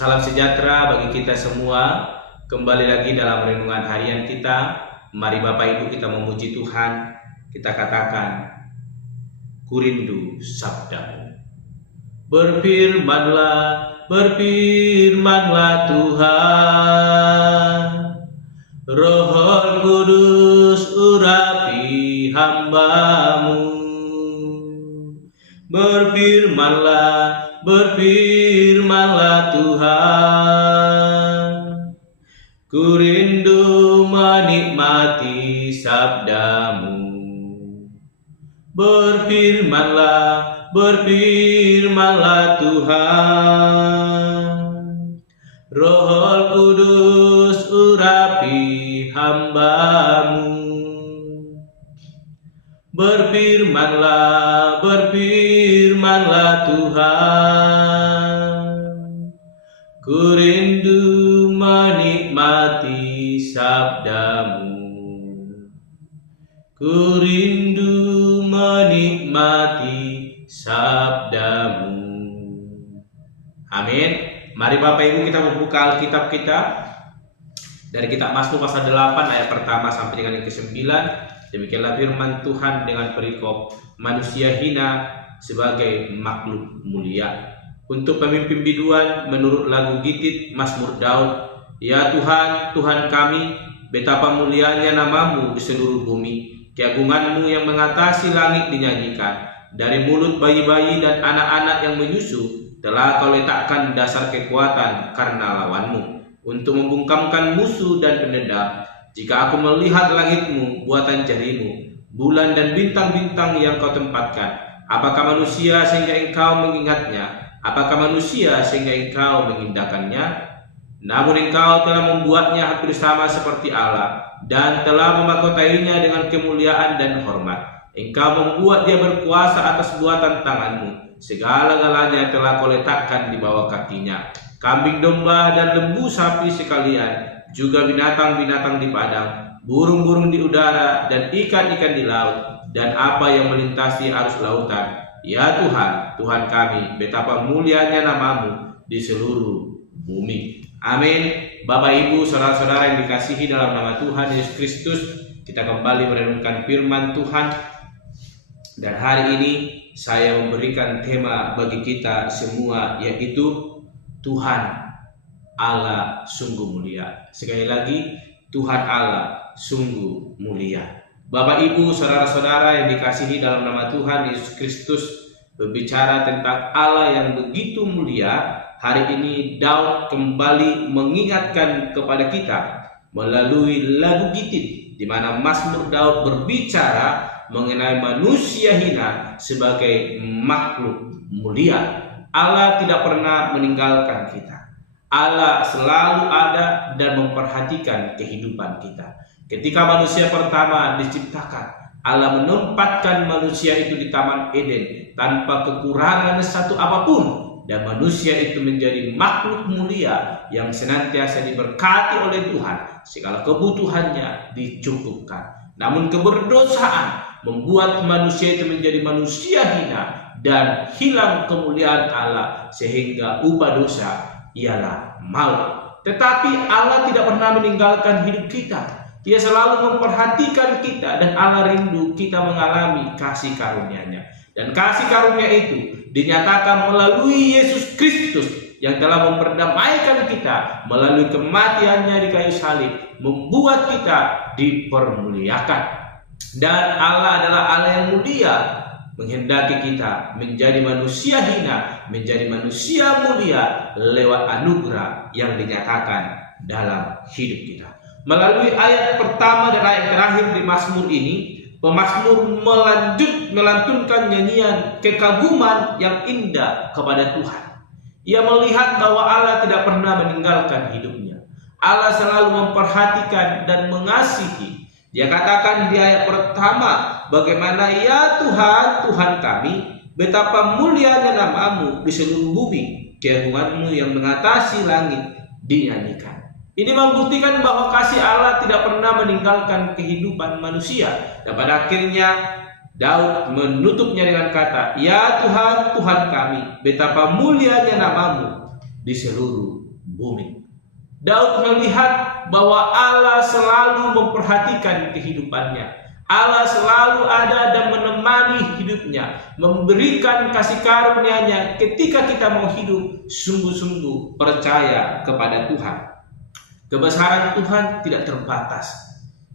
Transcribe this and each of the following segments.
Salam sejahtera bagi kita semua. Kembali lagi dalam renungan harian kita. Mari Bapak Ibu kita memuji Tuhan. Kita katakan, ku rindu sabda-Mu. Berfirmanlah Tuhan. Roh Kudus urapi hamba-Mu. Berfirmanlah Tuhan. Ku rindu menikmati sabda-Mu. Berfirmanlah Tuhan. Roh Kudus urapi hamba-Mu. Berfirmanlah Tuhan. Ku rindu menikmati sabda-Mu. Ku rindu menikmati sabda-Mu. Amin. Mari Bapak Ibu kita membuka Alkitab kita dari kitab Mazmur pasal 8 ayat pertama sampai dengan yang ke-9. Demikianlah firman Tuhan dengan perikop manusia hina sebagai makhluk mulia. Untuk pemimpin biduan menurut lagu Gitit Mazmur Daud. Ya Tuhan, Tuhan kami, betapa mulianya nama-Mu di seluruh bumi. Keagungan-Mu yang mengatasi langit dinyanyikan. Dari mulut bayi-bayi dan anak-anak yang menyusu telah Kau letakkan dasar kekuatan karena lawan-Mu, untuk membungkamkan musuh dan pendendam. Jika aku melihat langit-Mu, buatan jari-Mu, bulan dan bintang-bintang yang Kau tempatkan, apakah manusia sehingga Engkau mengingatnya? Apakah manusia sehingga Engkau mengindahkannya? Namun Engkau telah membuatnya hampir sama seperti Allah, dan telah memahkotainya dengan kemuliaan dan hormat. Engkau membuat dia berkuasa atas buatan tangan-Mu. Segala-galanya telah Kau letakkan di bawah kakinya. Kambing domba dan lembu sapi sekalian, juga binatang-binatang di padang, burung-burung di udara, dan ikan-ikan di laut, dan apa yang melintasi arus lautan. Ya Tuhan, Tuhan kami, betapa mulianya nama-Mu di seluruh bumi. Amin. Bapak Ibu, saudara-saudara yang dikasihi dalam nama Tuhan Yesus Kristus, kita kembali merenungkan firman Tuhan. Dan hari ini saya memberikan tema bagi kita semua, yaitu Tuhan Allah sungguh mulia. Sekali lagi, Tuhan Allah sungguh mulia. Bapak Ibu, saudara-saudara yang dikasihi dalam nama Tuhan Yesus Kristus, berbicara tentang Allah yang begitu mulia. Hari ini Daud kembali mengingatkan kepada kita melalui lagu Gitit, di mana Mazmur Daud berbicara mengenai manusia hina sebagai makhluk mulia. Allah tidak pernah meninggalkan kita. Allah selalu ada dan memperhatikan kehidupan kita. Ketika manusia pertama diciptakan, Allah menempatkan manusia itu di Taman Eden tanpa kekurangan satu apapun, dan manusia itu menjadi makhluk mulia yang senantiasa diberkati oleh Tuhan. Segala kebutuhannya dicukupkan. Namun keberdosaan membuat manusia itu menjadi manusia hina dan hilang kemuliaan Allah, sehingga upah dosa ialah maut. Tetapi Allah tidak pernah meninggalkan hidup kita. Dia selalu memperhatikan kita, dan Allah rindu kita mengalami kasih karunia-Nya. Dan kasih karunia itu dinyatakan melalui Yesus Kristus yang telah memperdamaikan kita melalui kematian-Nya di kayu salib, membuat kita dipermuliakan. Dan Allah adalah Allah yang mulia, menghendaki kita menjadi manusia hina, menjadi manusia mulia lewat anugerah yang dinyatakan dalam hidup kita. Melalui ayat pertama dan ayat terakhir di Mazmur ini, pemazmur melantunkan nyanyian kekaguman yang indah kepada Tuhan. Ia melihat bahwa Allah tidak pernah meninggalkan hidupnya. Allah selalu memperhatikan dan mengasihi. Dia katakan di ayat pertama, bagaimana ya Tuhan, Tuhan kami, betapa mulianya nama-Mu di seluruh bumi. Keagungan-Mu yang mengatasi langit dinyanyikan. Ini membuktikan bahwa kasih Allah tidak pernah meninggalkan kehidupan manusia. Dan pada akhirnya Daud menutupnya dengan kata, ya Tuhan, Tuhan kami, betapa mulianya nama-Mu di seluruh bumi. Daud melihat bahwa Allah selalu memperhatikan kehidupannya. Allah selalu ada dan menemani hidupnya, memberikan kasih karunia-Nya ketika kita mau hidup sungguh-sungguh percaya kepada Tuhan. Kebesaran Tuhan tidak terbatas.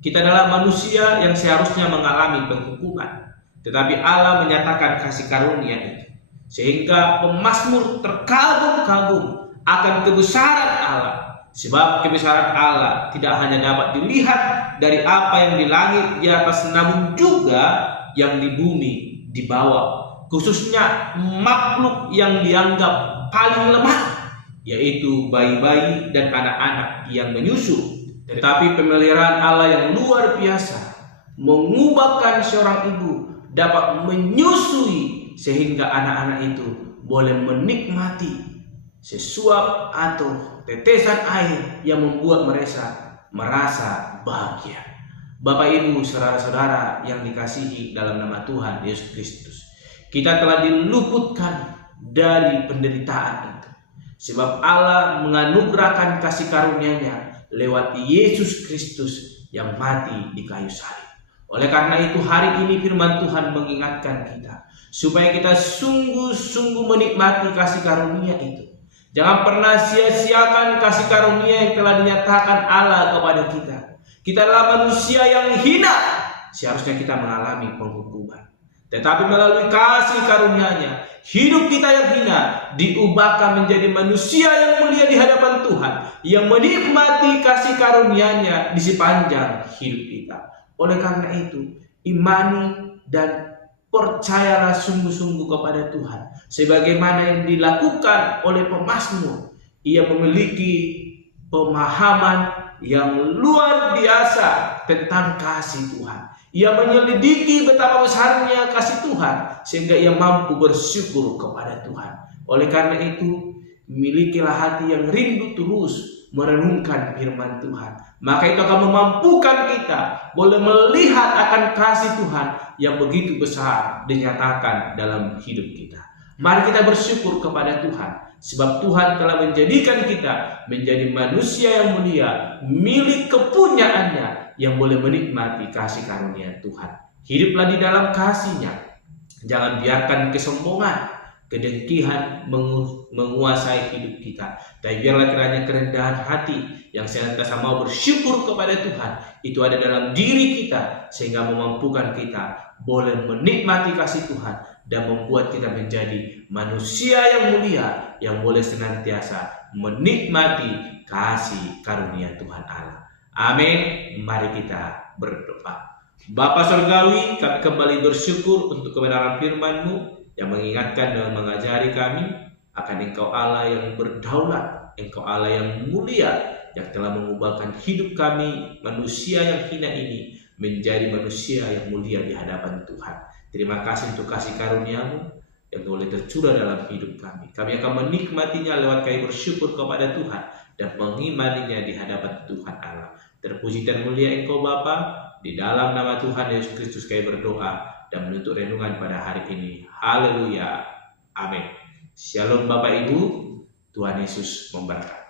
Kita adalah manusia yang seharusnya mengalami penghukuman, tetapi Allah menyatakan kasih karunia itu, sehingga pemazmur terkagum-kagum akan kebesaran Allah. Sebab kebesaran Allah tidak hanya dapat dilihat dari apa yang di langit di atas, namun juga yang di bumi di bawah, khususnya makhluk yang dianggap paling lemah, yaitu bayi-bayi dan anak-anak yang menyusu. Tetapi pemeliharaan Allah yang luar biasa mengubahkan seorang ibu dapat menyusui sehingga anak-anak itu boleh menikmati sesuap atau tetesan air yang membuat merasa bahagia. Bapak Ibu, saudara-saudara yang dikasihi dalam nama Tuhan Yesus Kristus, kita telah diluputkan dari penderitaan itu, sebab Allah menganugerahkan kasih karunia-Nya lewat Yesus Kristus yang mati di kayu salib. Oleh karena itu hari ini firman Tuhan mengingatkan kita supaya kita sungguh-sungguh menikmati kasih karunia itu. Jangan pernah sia-siakan kasih karunia yang telah dinyatakan Allah kepada kita. Kita adalah manusia yang hina, seharusnya kita mengalami penghukuman. Tetapi melalui kasih karunia-Nya, hidup kita yang hina diubahkan menjadi manusia yang mulia di hadapan Tuhan, yang menikmati kasih karunia-Nya di sepanjang hidup kita. Oleh karena itu, imani dan percayalah sungguh-sungguh kepada Tuhan. Sebagaimana yang dilakukan oleh pemazmur, ia memiliki pemahaman yang luar biasa tentang kasih Tuhan. Ia menyelidiki betapa besarnya kasih Tuhan sehingga ia mampu bersyukur kepada Tuhan. Oleh karena itu, milikilah hati yang rindu terus merenungkan firman Tuhan. Maka itu akan memampukan kita boleh melihat akan kasih Tuhan yang begitu besar dinyatakan dalam hidup kita. Mari kita bersyukur kepada Tuhan, sebab Tuhan telah menjadikan kita menjadi manusia yang mulia, milik kepunyaannya yang boleh menikmati kasih karunia Tuhan. Hiduplah di dalam kasih-Nya. Jangan biarkan kesombongan, kedengkian menguasai hidup kita. Tapi biarlah kiranya kerendahan hati yang senantiasa mau bersyukur kepada Tuhan itu ada dalam diri kita, sehingga memampukan kita boleh menikmati kasih Tuhan dan membuat kita menjadi manusia yang mulia yang boleh senantiasa menikmati kasih karunia Tuhan Allah. Amin. Mari kita berdoa. Bapa Surgawi, kami kembali bersyukur untuk kebenaran firman-Mu yang mengingatkan dan mengajari kami akan Engkau Allah yang berdaulat, Engkau Allah yang mulia, yang telah mengubahkan hidup kami manusia yang hina ini menjadi manusia yang mulia di hadapan Tuhan. Terima kasih untuk kasih karunia-Mu yang boleh tercurah dalam hidup kami. Kami akan menikmatinya lewat kami bersyukur kepada Tuhan dan mengimaninya di hadapan Tuhan Allah. Terpuji dan mulia Engkau Bapa. Di dalam nama Tuhan Yesus Kristus kami berdoa dan menuntut renungan pada hari ini. Haleluya. Amin. Shalom Bapak Ibu. Tuhan Yesus memberkati.